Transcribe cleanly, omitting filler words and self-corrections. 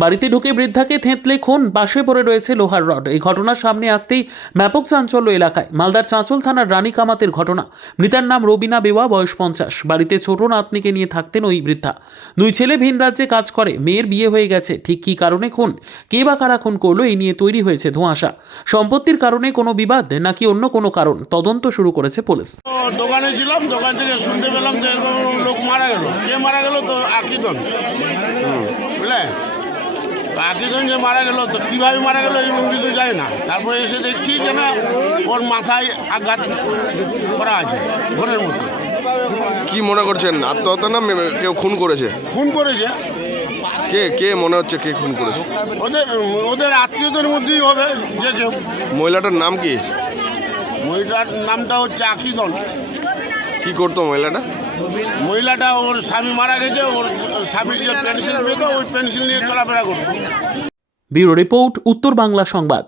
বাড়িতে ঢুকে বৃদ্ধাকে থেঁতলে খুন, পাশে পড়ে রয়েছে লোহার রড। এই ঘটনার সামনে আসতেই ব্যাপক চাঞ্চল্য এলাকায়। মালদার চাঁচল থানার রানী কামাতের ঘটনা। মৃতার নাম রবিনা বেওয়া, বয়স 50। বাড়িতে ছোট নাতনিকে নিয়ে থাকতেন ওই বৃদ্ধা। দুই ছেলে ভিন রাজ্যে কাজ করে, মেয়ের বিয়ে হয়ে গেছে। ঠিক কী কারণে খুন, কে বা কারা খুন করলো, এই নিয়ে তৈরি হয়েছে ধোঁয়াশা। সম্পত্তির কারণে কোনো বিবাদ নাকি অন্য কোনো কারণ, তদন্ত শুরু করেছে পুলিশ। দোকানে ছিলাম, দোকান থেকে শুনতে পেলাম যে এরকম লোক মারা গেল। কে মারা গেল? তো আকিদন, বুঝলে? তো আকিদন যে মারা গেল, তো কীভাবে মারা গেল এরকম কিছু যায় না। তারপরে এসে দেখছি যে না, ওর মাথায় আঘাত করা আছে ঘরের মধ্যে। কি মনে করছেন, আত্মহত্যা না কেউ খুন করেছে? খুন করেছে। কে কে মনে হচ্ছে কে খুন করেছে? ওদের ওদের আত্মীয়দের মধ্যেই হবে যে কেউ। মহিলাটার নাম কি? মহিলার নামটা হচ্ছে আকিদন। কি করতো মহিলাটা? মহিলাটা, ওর স্বামী মারা গেছে, ওর স্বামীর যে পেনশন পেত ওই পেনশন নিয়ে চলাফেরা করতো। ব্যুরো রিপোর্ট, উত্তর বাংলা সংবাদ।